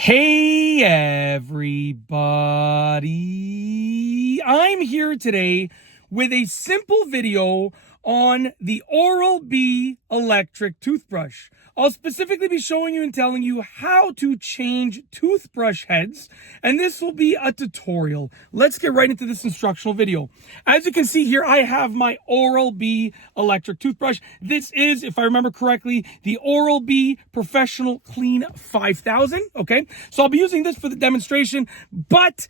Hey everybody, I'm here today with a simple video on the Oral-B electric toothbrush. I'll specifically be showing you and telling you how to change toothbrush heads, and this will be a tutorial. Let's get right into this instructional video. As you can see here, I have my Oral-B electric toothbrush. This is, if I remember correctly, the Oral-B Professional Clean 5000, okay? So I'll be using this for the demonstration, but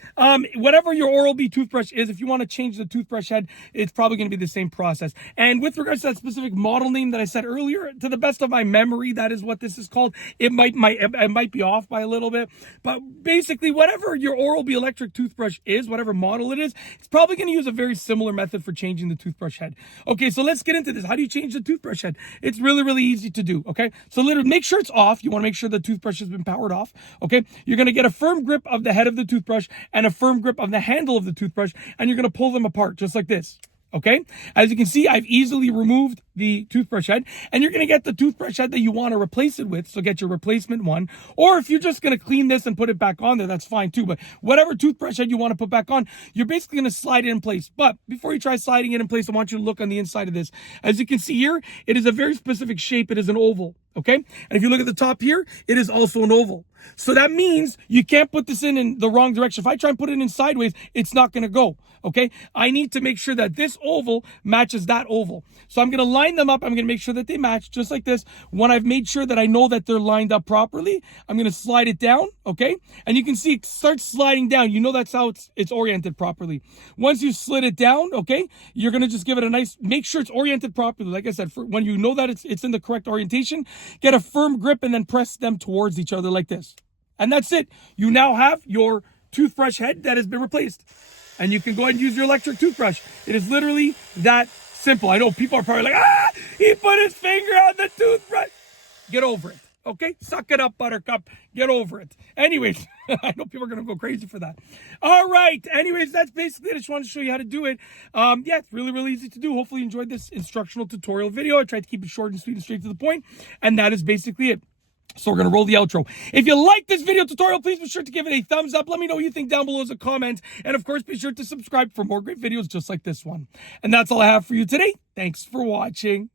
whatever your Oral-B toothbrush is, if you want to change the toothbrush head, it's probably going to be the same process. And with regards to that specific model name that I said earlier, to the best of my memory, that is what this is called. It might be off by a little bit, but basically whatever your Oral-B electric toothbrush is, whatever model it is, it's probably going to use a very similar method for changing the toothbrush head. Okay, so let's get into this. How do you change the toothbrush head? It's really, really easy to do, okay? So literally make sure it's off. You want to make sure the toothbrush has been powered off, okay? You're going to get a firm grip of the head of the toothbrush and a firm grip of the handle of the toothbrush, and you're going to pull them apart just like this. Okay, as you can see, I've easily removed the toothbrush head, and you're going to get the toothbrush head that you want to replace it with. So get your replacement one, or if you're just going to clean this and put it back on there, that's fine too. But whatever toothbrush head you want to put back on, you're basically going to slide it in place. But before you try sliding it in place, I want you to look on the inside of this. As you can see here, it is a very specific shape. It is an oval. Okay, and if you look at the top here, it is also an oval. So that means you can't put this in the wrong direction. If I try and put it in sideways, it's not going to go. Okay, I need to make sure that this oval matches that oval. So I'm going to line them up. I'm going to make sure that they match just like this. When I've made sure that I know that they're lined up properly, I'm going to slide it down. Okay, and you can see it starts sliding down. You know that's how it's oriented properly. Once you slid it down, okay, you're going to just give it a nice, make sure it's oriented properly. Like I said, when you know that it's in the correct orientation, get a firm grip and then press them towards each other like this. And that's it. You now have your toothbrush head that has been replaced. And you can go ahead and use your electric toothbrush. It is literally that simple. I know people are probably like, he put his finger on the toothbrush. Get over it, okay? Suck it up, Buttercup. Get over it. Anyways, I know people are going to go crazy for that. All right. Anyways, that's basically it. I just wanted to show you how to do it. Yeah, it's really, really easy to do. Hopefully you enjoyed this instructional tutorial video. I tried to keep it short and sweet and straight to the point. And that is basically it. So we're going to roll the outro. If you like this video tutorial, please be sure to give it a thumbs up. Let me know what you think down below as a comment. And of course, be sure to subscribe for more great videos just like this one. And that's all I have for you today. Thanks for watching.